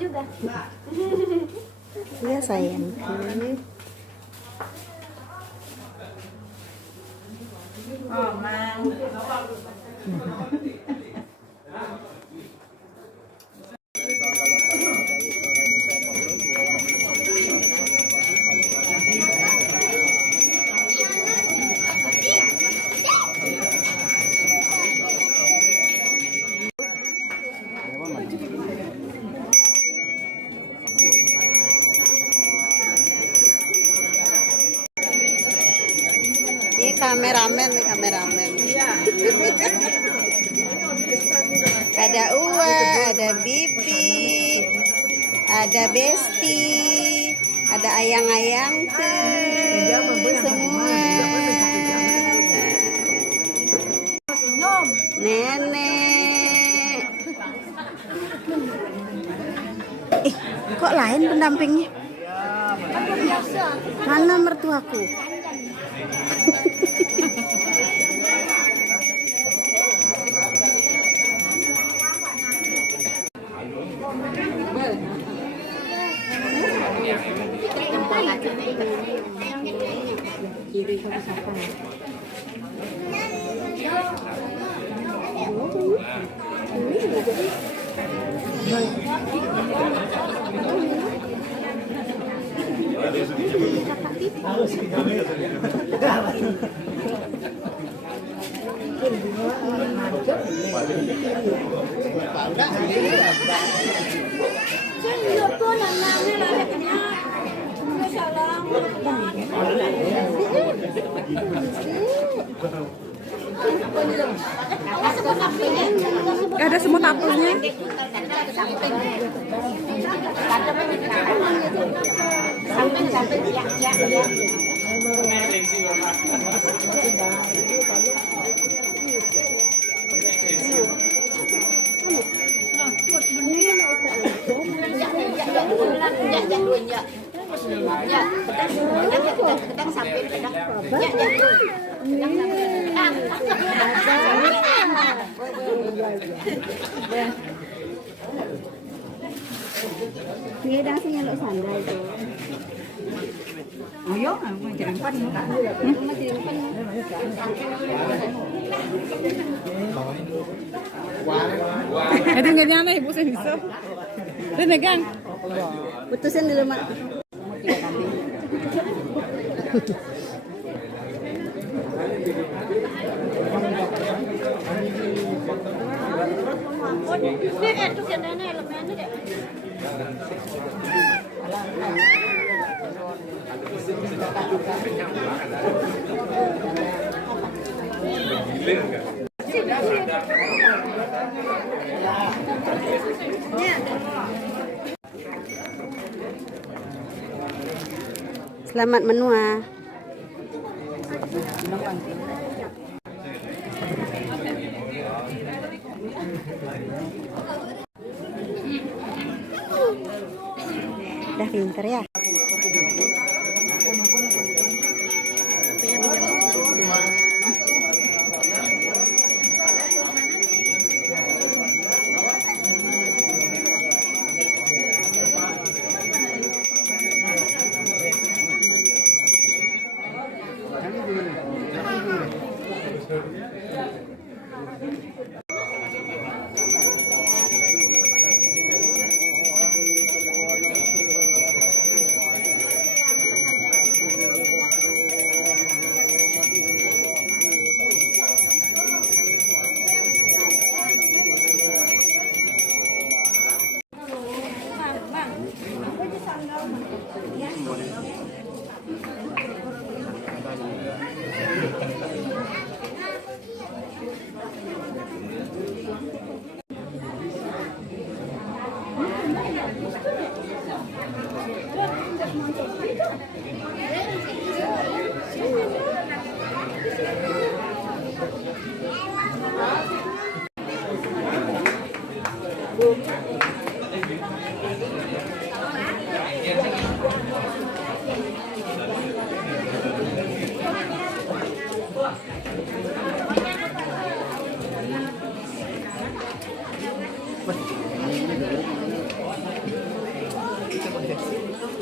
juga. Iya sayang. Oh, Mang. Ini kameramen nih, kameramen. Ada Uwa, ada Bibi, ada Besti, ada ayang-ayang tuh semua. Nenek. Kok lain pendampingnya? Mana mertuaku? Ada semut apelnya. Dia dah sih nyelok sandal tu. Oh yo, mau jerempan enggak? Mau jerempan. Itu nggak nyampe ibu saya bisa. Itu megang. Putusin dulu mak. Selamat menua. Udah pinter ya. です。